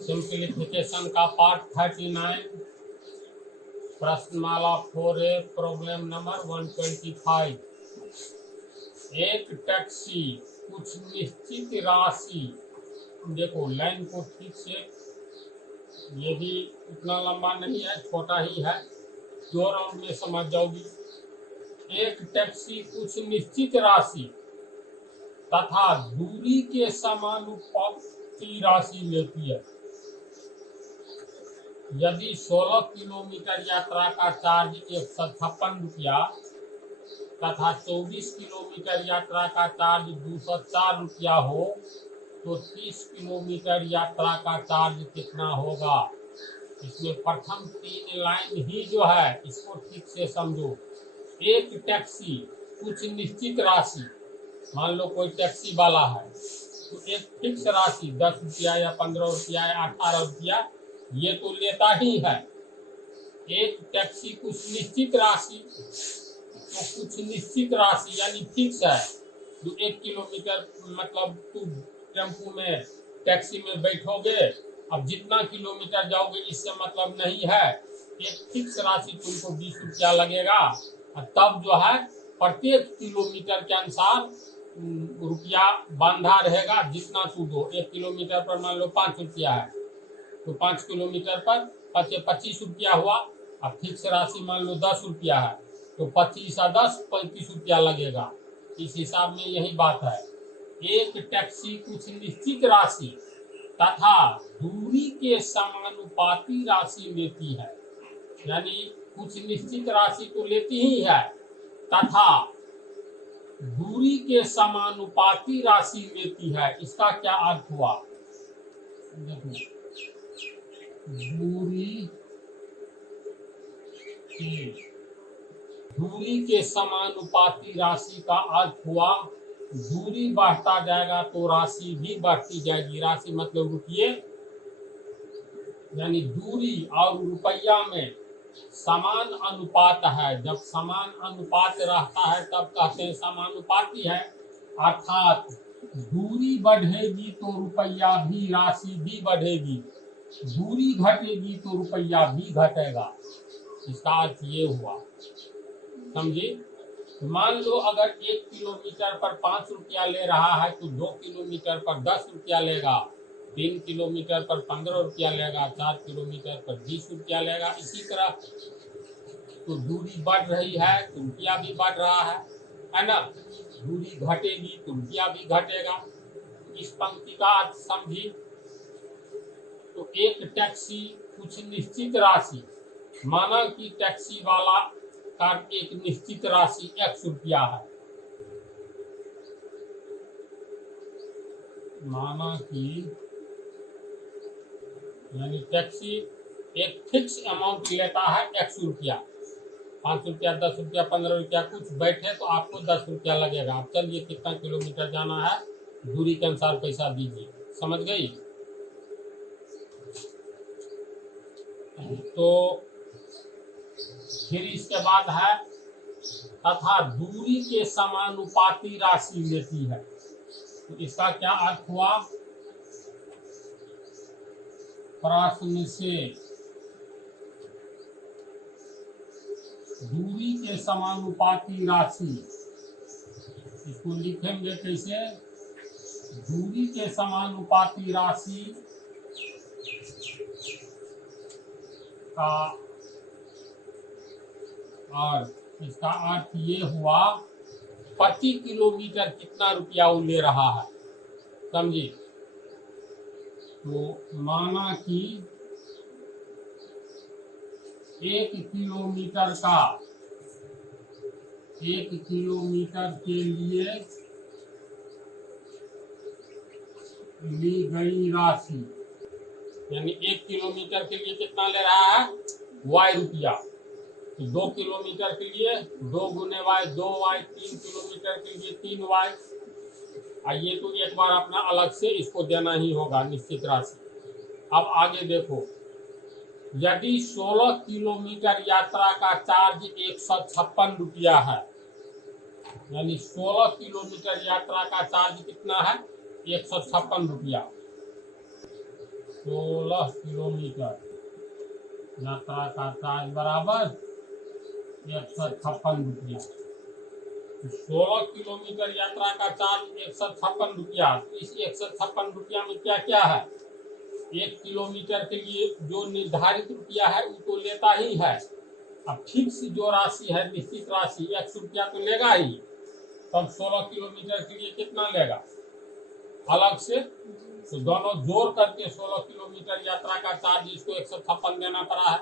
Simplification का part 39 प्रश्नमाला 4A problem number 125। एक taxi कुछ निश्चित राशि, देखो लाइन को ठीक से, ये भी इतना लंबा नहीं है, छोटा ही है, 2 राउंड में समझ जाओगी। एक टैक्सी कुछ निश्चित राशि तथा दूरी के समानुपाती राशि लेती है। यदि 16 किलोमीटर यात्रा का चार्ज 156 रुपया तथा 24 किलोमीटर यात्रा का चार्ज 204 रुपया हो तो 30 किलोमीटर यात्रा का चार्ज कितना होगा। इसमें प्रथम 3 लाइन ही जो है इसको ठीक से समझो। एक टैक्सी कुछ निश्चित राशि, मान लो कोई टैक्सी वाला है तो एक फिक्स राशि 10 रुपया या 15 रुपया या 18 रुपया ये तो लेता ही है। एक टैक्सी कुछ निश्चित राशि, तो कुछ निश्चित राशि यानी फिक्स है। तो 1 किलोमीटर मतलब तुम टेम्पो में टैक्सी में बैठोगे, अब जितना किलोमीटर जाओगे इससे मतलब नहीं है, एक फिक्स राशि तुमको 20 रुपया लगेगा। और तब जो है प्रत्येक किलोमीटर के अनुसार रुपया बांधा रहेगा जितना तू दो। 1 किलोमीटर पर मान लो 5 रुपया है तो 5 किलोमीटर पर 25 रुपया हुआ। अब फिक्स राशि मान लो 10 रुपया है तो 25 और 10 35 रुपया लगेगा। इस हिसाब में यही बात है। एक टैक्सी कुछ निश्चित राशि तथा दूरी के समानुपाती राशि लेती है, यानी कुछ निश्चित राशि तो लेती ही है तथा दूरी के समानुपाती राशि लेती है। इसका क्या अर्थ हुआ, देखो दूरी के समानुपाती राशि का अर्थ हुआ दूरी बढ़ता जाएगा तो राशि भी बढ़ती जाएगी। राशि मतलब रुपये, यानी दूरी और रुपया में समान अनुपात है। जब समान अनुपात रहता है तब कहते हैं समानुपाती है। अर्थात दूरी बढ़ेगी तो रुपया भी, राशि भी बढ़ेगी, दूरी घटेगी तो रुपया भी घटेगा। इसका अर्थ ये हुआ, समझे। मान लो अगर 1 किलोमीटर पर 5 रुपया ले रहा है तो 2 किलोमीटर पर 10 रुपया लेगा, 3 किलोमीटर पर 15 रुपया लेगा, 4 किलोमीटर पर 20 रुपया लेगा। इसी तरह तो दूरी बढ़ रही है तो रुपया भी बढ़ रहा है ना। दूरी घटेगी तो रुपया भी घटेगा। इस पंक्ति का अर्थ समझी। तो एक टैक्सी कुछ निश्चित राशि, माना कि टैक्सी वाला का एक निश्चित राशि 100 रुपया है, माना कि यानी टैक्सी एक फिक्स अमाउंट लेता है 100 रुपया, 5 रुपया 10 रुपया 15 रुपया, कुछ बैठे तो आपको 10 रुपया लगेगा। आप चलिए कितना किलोमीटर जाना है दूरी के अनुसार पैसा दीजिए, समझ गई। तो फिर इसके बाद है तथा दूरी के समानुपाती राशि लेती है। तो इसका क्या अर्थ हुआ, प्रश्न से दूरी के समानुपाती राशि, इसको लिखेंगे कैसे, दूरी के समानुपाती राशि का और इसका अर्थ ये हुआ प्रति किलोमीटर कितना रुपया वो ले रहा है, समझे। तो माना कि 1 किलोमीटर के लिए ली गई राशि, यानी 1 किलोमीटर के लिए कितना ले रहा है, y रुपया। तो 2 किलोमीटर के लिए 2 गुने y, 2y, 3 किलोमीटर के लिए 3y। ये तो एक बार अपना अलग से इसको देना ही होगा निश्चित राशि। अब आगे देखो, यदि 16 किलोमीटर यात्रा का चार्ज 156 रुपया है यानी 16 किलोमीटर यात्रा का चार्ज कितना है? 156 रुपया। 16 किलोमीटर यात्रा का चार्ज बराबर 156 रुपया। 16 किलोमीटर यात्रा का चार्ज 156 रुपया। इस 156 रुपया में क्या क्या है? 1 किलोमीटर के लिए जो निर्धारित रुपया है वो तो लेता ही है। अब फिक्स जो राशि है, निश्चित राशि 100 रुपया तो लेगा ही। तब 16 किलोमीटर के लिए कितना लेगा अलग से? तो दोनों जोड़ करके 16 किलोमीटर यात्रा का चार्ज इसको 156 देना पड़ा है।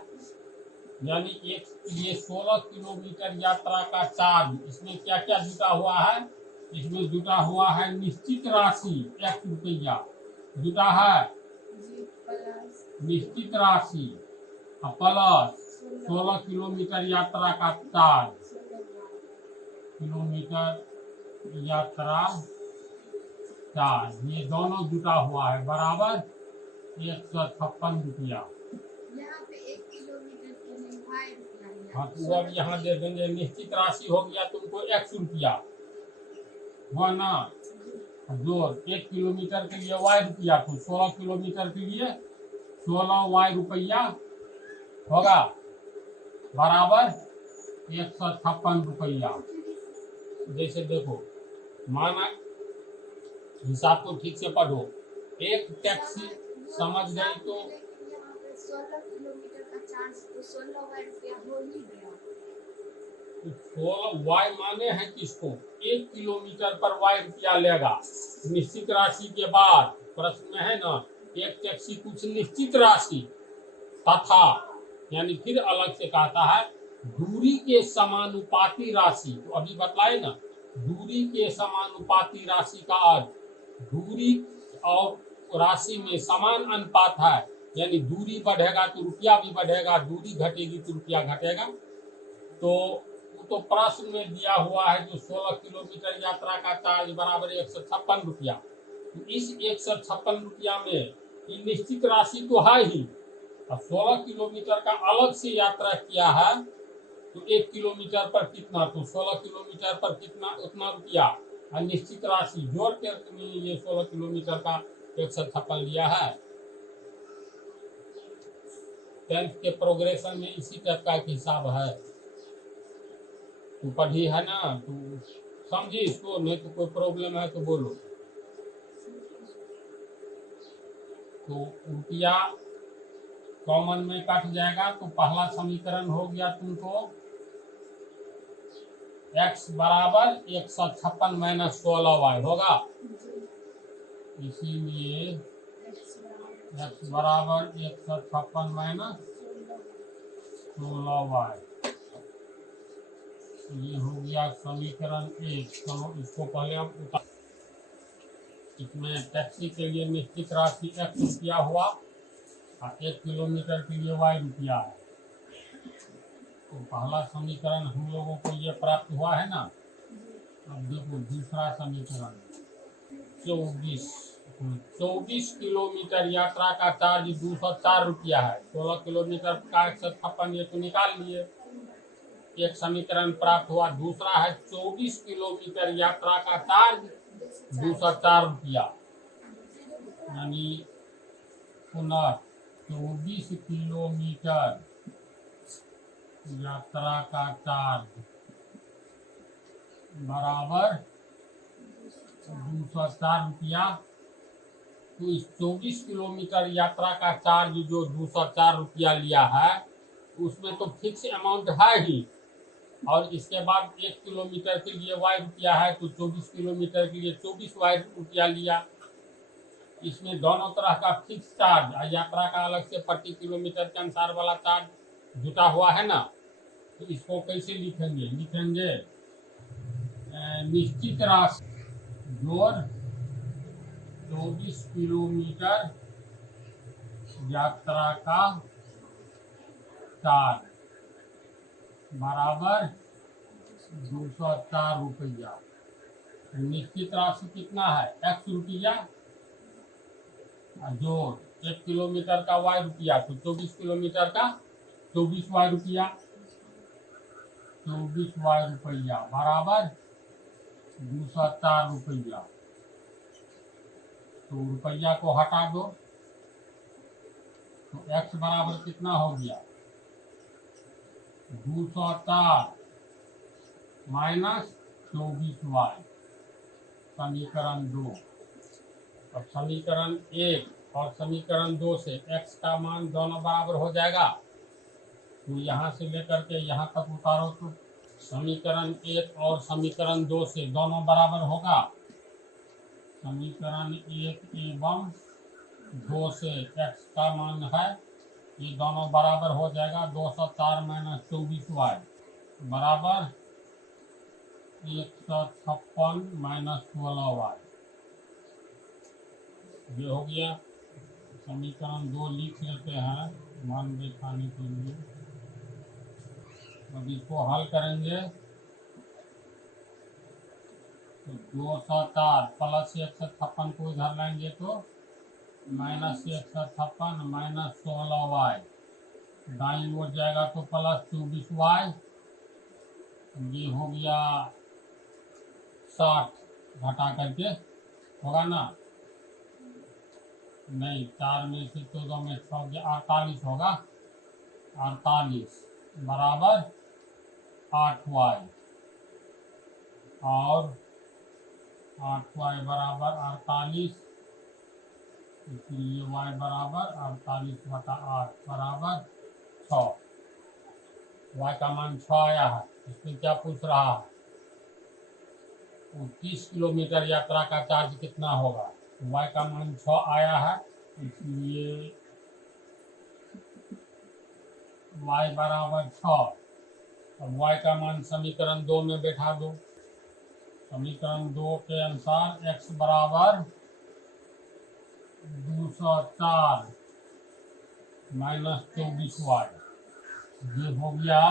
यानी ये 16 किलोमीटर यात्रा का चार्ज, इसमें क्या क्या जुटा हुआ है? इसमें जुटा हुआ है निश्चित राशि 1 रुपया जुटा है, निश्चित राशि प्लस 16 किलोमीटर यात्रा का चार्ज, किलोमीटर यात्रा चार्ज, ये दोनों जुटा हुआ है बराबर 156 रुपया। हाँ, तो अब यहाँ दे देंगे निश्चित राशि हो गया तुमको 100 रुपया हुआ ना, जोर 1 किलोमीटर के लिए वाई रुपया, तो 16 किलोमीटर के लिए 16 वाई रुपया होगा बराबर 156 रुपया। जैसे देखो, माना हिसाब को ठीक से पढ़ो, एक टैक्सी समझ गई तो 16 किलोमीटर का चार्ज तो 16 वाई रुपया हो ही गया। 16 वाई माने हैं किसको? 1 किलोमीटर पर वाई रुपया लेगा निश्चित राशि के बाद। प्रश्न में है ना, एक टैक्सी कुछ निश्चित राशि तथा, यानी फिर अलग से कहता है दूरी के समानुपाती राशि। तो अभी बतलाए ना, दूरी के समानुपाती राशि का अर्थ दूरी और राशि में समान अनुपात है, यानी दूरी बढ़ेगा तो रुपया भी बढ़ेगा, दूरी घटेगी तो रुपया घटेगा। तो प्रश्न में दिया हुआ है जो 16 किलोमीटर यात्रा का चार्ज बराबर 156 रुपया। तो इस 156 रुपया में ये निश्चित राशि तो है ही, अब 16 किलोमीटर का अलग से यात्रा किया है तो 1 किलोमीटर पर कितना, तो 16 किलोमीटर पर कितना, उतना रुपया और निश्चित राशि जोड़ कर ये 16 किलोमीटर का 156 लिया है। 10th के प्रोग्रेशन में इसी टाइप का एक हिसाब है। तू पढ़ी है ना, तू समझी इसको, नहीं तो कोई प्रॉब्लम है तो बोलो। तो रुपया कॉमन में कट जाएगा, तो पहला समीकरण हो गया तुमको x बराबर 156 माइनस 16 वाई होगा। इसीलिए x बराबर 156 माइनस 16 वाई, ये हो गया समीकरण 1। चलो इसको पहले हम उतार, इसमें टैक्सी के लिए निश्चित राशि 1 रुपया हुआ और 1 किलोमीटर के लिए वाई रुपया है। तो पहला समीकरण हम लोगों को ये प्राप्त हुआ है ना। अब देखो दूसरा समीकरण, 24 किलोमीटर यात्रा का चार्ज 204 रुपया है। 16 किलोमीटर का 156 ये तो निकाल लिए, एक समीकरण प्राप्त हुआ। दूसरा है 24 किलोमीटर यात्रा का चार्ज 204 रुपया, यानी पुनः 24 किलोमीटर यात्रा का चार्ज बराबर 204 रुपया। तो इस 24 किलोमीटर यात्रा का चार्ज जो 204 रुपया लिया है उसमें तो फिक्स अमाउंट है ही, और इसके बाद 1 किलोमीटर के लिए वाई रुपया है, तो 24 किलोमीटर के लिए 24 वाई रुपया लिया। इसमें दोनों तरह का फिक्स चार्ज, यात्रा का अलग से प्रति किलोमीटर के अनुसार वाला चार्ज जुटा हुआ है ना। तो इसको कैसे लिखेंगे? लिखेंगे निश्चित राशि जोड़ 24 किलोमीटर यात्रा का चार्ज बराबर 204 रुपया। निश्चित राशि कितना है? 1 रुपया, जोड़ 1 किलोमीटर का वाई रुपया, तो 24 किलोमीटर का 24 वाई रुपया, 24 वाई रुपया बराबर ₹204। तो रुपया को हटा दो तो x बराबर कितना हो गया 204 माइनस 24y। समीकरण 2। अब समीकरण 1 और समीकरण 2 से x का मान दोनों बराबर हो जाएगा। तो यहाँ से लेकर के यहाँ तक उतारो तो समीकरण 1 और समीकरण 2 से दोनों बराबर होगा। समीकरण 1 एवं 2 से x का मान है ये दोनों बराबर हो जाएगा 204 माइनस 24y बराबर 156 माइनस 16y। ये हो गया। समीकरण 2 लिख लेते हैं मान दिखाने के लिए। अब इसको हल करेंगे तो 204 प्लस 156 को इधर लाएंगे तो माइनस 156 माइनस 16y। दाईं ओर जाएगा तो प्लस 24y। ये हो गया 60 घटा करके होगा ना। नहीं 4 में से 14 में 6 48 होगा। 48 बराबर 8y और 8y बराबर 48। इसलिए y बराबर 48/8 बराबर 6। y का मान 6 आया है। इसमें क्या पूछ रहा है 30 किलोमीटर यात्रा का चार्ज कितना होगा। y का मान 6 आया है इसलिए y बराबर 6। अब y का मान समीकरण 2 में बैठा दो। समीकरण 2 के अनुसार x बराबर 204 माइनस 24y। ये हो गया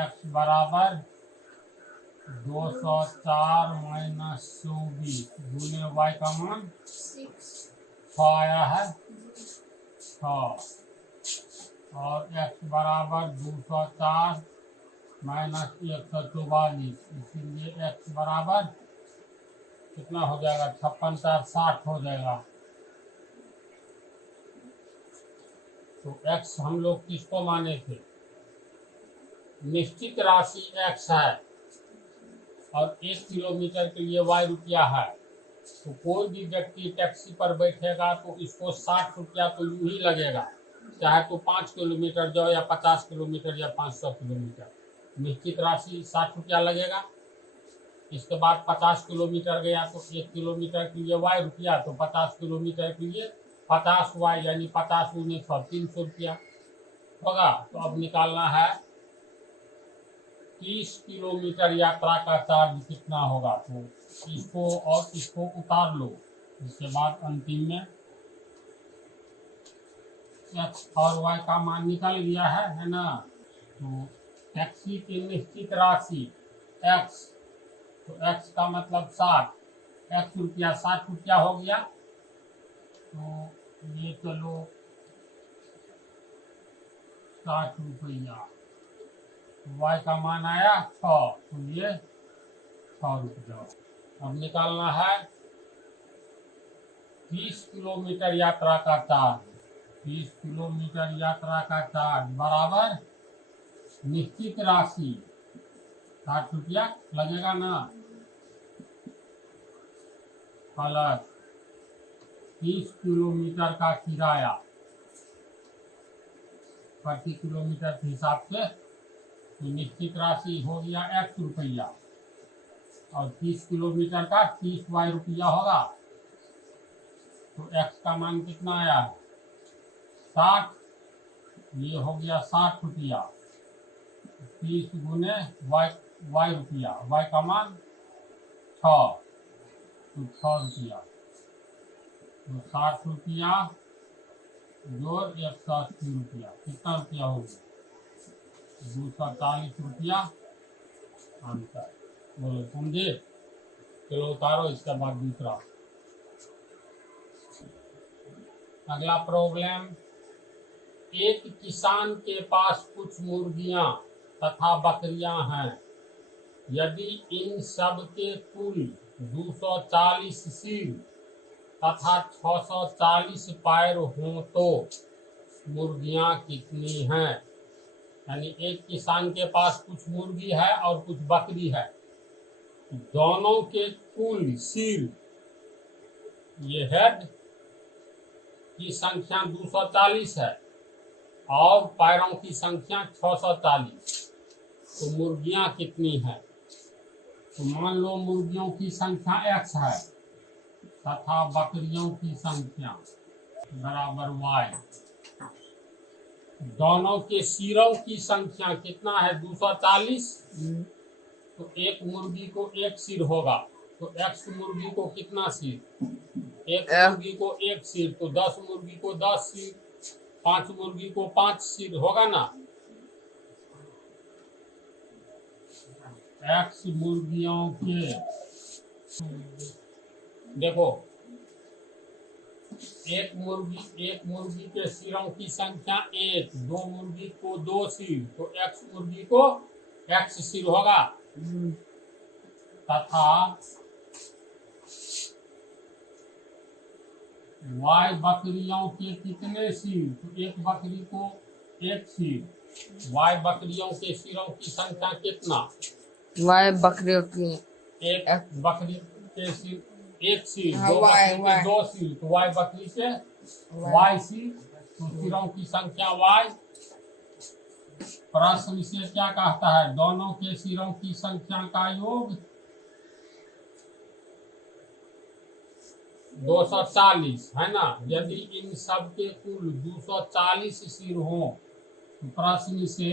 x बराबर 204 माइनस 24 गुने y का मान 6 आया है 6 और x बराबर 204 माइनस 144। इसीलिए x बराबर कितना हो जाएगा 56 4 60 हो जाएगा। तो x हम लोग किसको माने थे निश्चित राशि x है और 1 किलोमीटर के लिए y रुपया है। तो कोई भी व्यक्ति टैक्सी पर बैठेगा तो इसको 60 रुपया तो यूं ही लगेगा, चाहे तो 5 किलोमीटर जाओ या 50 किलोमीटर या 500 किलोमीटर। निश्चित राशि 60 रुपया लगेगा। इसके बाद 50 किलोमीटर गया तो 1 किलोमीटर के लिए y रुपया, तो 50 किलोमीटर के लिए 50y यानी 50 गुने 6 300 रुपया होगा। तो अब निकालना है 30 किलोमीटर यात्रा का चार्ज कितना होगा। तो इसको और इसको उतार लो। इसके बाद अंतिम में x और y का मान निकल गया है ना। तो टैक्सी की निश्चित राशि x, तो x का मतलब 60, x रुपया 60 रुपया हो गया। तो ये चलो 60 रुपया। y का मान आया 6, तो ये 6 रुपया। अब निकालना है 30 किलोमीटर यात्रा का चार्ज। 30 किलोमीटर यात्रा का चार्ज बराबर निश्चित राशि 60 रुपया लगेगा ना प्लस 30 किलोमीटर का किराया प्रति किलोमीटर के हिसाब से। तो निश्चित राशि हो गया x रुपया और 30 किलोमीटर का 30y रुपया होगा। तो x का मान कितना आया 60, ये हो गया 60 रुपया। 30 गुने y रुपया, y का मान 6, तो 6 रुपया। तो 60 रुपया जोड़ 180 रुपया, कितना रुपया हो गया 240 रुपया आंसर। बोलो समझे। चलो उतारो इसके बाद दूसरा। अगला प्रॉब्लम, एक किसान के पास कुछ मुर्गियां तथा बकरियां हैं यदि इन सब के कुल 240 सिर तथा 640 पैर हों तो मुर्गियां कितनी हैं? यानी एक किसान के पास कुछ मुर्गी है और कुछ बकरी है, दोनों के कुल सिर, ये हेड की संख्या 240 है और पैरों की संख्या 640, तो मुर्गियां कितनी हैं? तो मान लो मुर्गियों की संख्या x है तथा बकरियों की संख्या बराबर y। दोनों के सिरों की संख्या कितना है? 240। तो एक मुर्गी को एक सिर होगा, तो x मुर्गी को कितना सिर? एक मुर्गी को एक सिर, तो 10 मुर्गी को 10 सिर, 5 मुर्गी को 5 सिर होगा ना। x मुर्गियों के, देखो एक मुर्गी के सिरों की संख्या 1, 2 मुर्गी को 2 सिर, तो x मुर्गी को x सिर होगा। तथा y बकरियों के कितने सिर? तो एक बकरी को एक सिर। y बकरियों के सिरों की संख्या कितना? वाई बकरियों की एक बकरी के सिर एक सिर, हाँ, दो बकरी वाई। के 2 सिर, तो y बकरी के y सिर, तो सिरों की संख्या y। प्रश्न से क्या कहता है? दोनों के सिरों की संख्या का योग 240 है ना। यदि इन सब के कुल 240 सिर हो तो प्रश्न से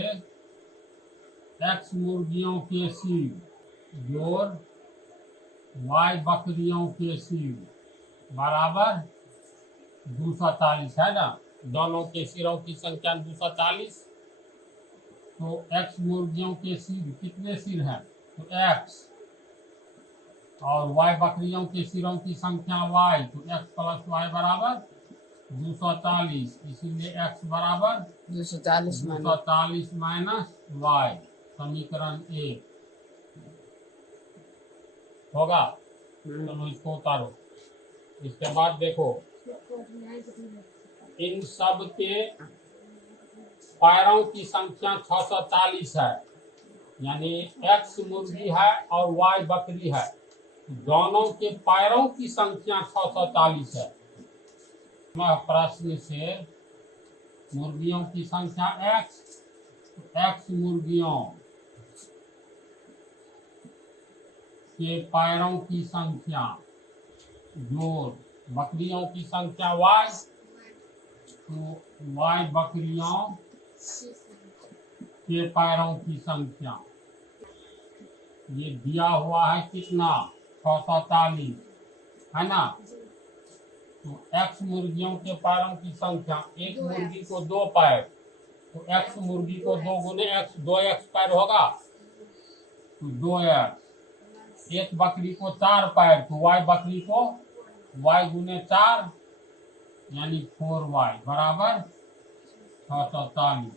x मुर्गियों के सिर जोड़ y बकरियों के सिर बराबर 240 है ना। दोनों के सिरों की संख्या 240, तो x मुर्गियों के सिर कितने सिर हैं? तो x, और y बकरियों के सिरों की संख्या y, तो x प्लस y बराबर 240, इसीलिए x बराबर 240 माइनस y, समीकरण 1 होगा। चलो इसको उतारो। इसके बाद देखो इन सब के पैरों की संख्या 640 है, यानी x मुर्गी है और y बकरी है, दोनों के पैरों की संख्या 640 है। प्रश्न से मुर्गियों की संख्या x मुर्गियों के पैरों की संख्या जोड़ बकरियों की संख्या y, तो y बकरियों के पैरों की संख्या ये दिया हुआ है कितना? 640 है ना। तो x मुर्गियों के पैरों की संख्या, एक मुर्गी को 2 पैर, तो x मुर्गी को 2 गुने x, 2x पैर होगा, तो 2x। एक बकरी को 4 पैर, तो y बकरी को y गुने 4 यानी 4y बराबर 640।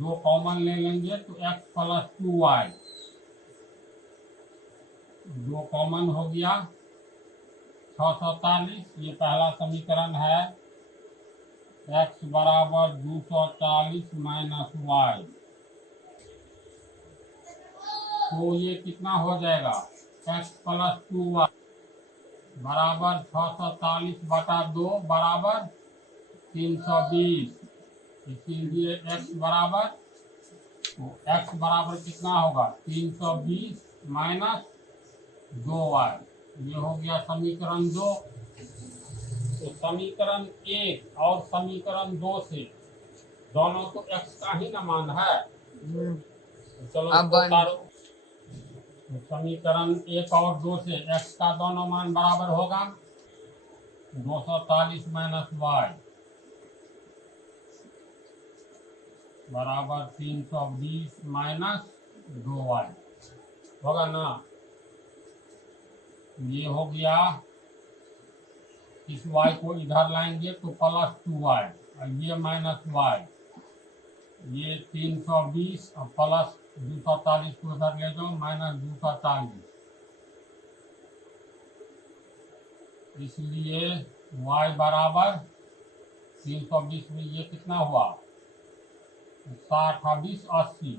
2 कॉमन ले लेंगे तो x प्लस 2y, 2 कॉमन हो गया 640। ये पहला समीकरण है। x बराबर 240 माइनस y, तो ये कितना हो जाएगा? x प्लस 2y बराबर 640 बटा 2 बराबर 320, इसीलिए x बराबर, तो x बराबर कितना होगा? 320 माइनस 2y, ये हो गया समीकरण 2। तो समीकरण 1 और समीकरण 2 से दोनों तो x का ही ना मान है। चलो इसको उतारो। तो समीकरण 1 और 2 से x का दोनों मान बराबर होगा 240 माइनस y बराबर 320 माइनस 2y होगा ना। ये हो गया। इस y को इधर लाएंगे तो प्लस 2y और ये माइनस y, ये 320 और प्लस 240 को उधर ले जाओ माइनस 240, इसलिए y बराबर 320 में ये कितना हुआ 60 20 80,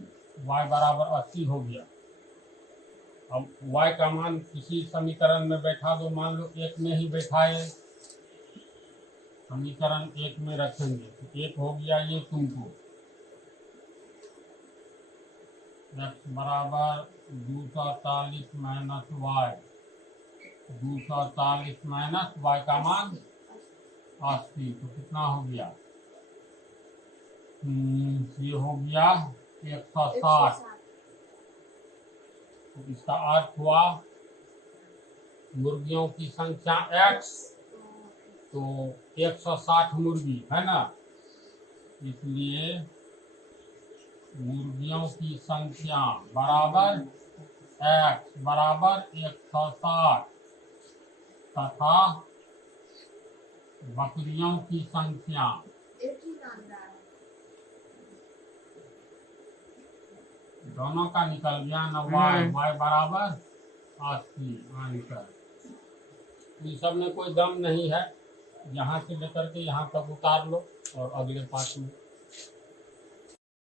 y बराबर 80 हो गया। अब y का मान किसी समीकरण में बैठा दो, मान लो एक में ही बैठाए, समीकरण एक में रखेंगे तो एक हो गया ये तुमको x बराबर 240 माइनस y, 240 माइनस y का मान 80, तो कितना हो गया ये हो गया 160। तो इसका अर्थ हुआ मुर्गियों की संख्या x, तो 160 मुर्गी है ना, इसलिए मुर्गियों की संख्या बराबर x बराबर 160 तथा बकरियों की संख्या एक ही नाम रहा है। दोनों का निकल गया ना, y बराबर 80 आंसर। इन सब में कोई दम नहीं है, यहाँ से लेकर के यहाँ तक उतार लो और अगले पाँच में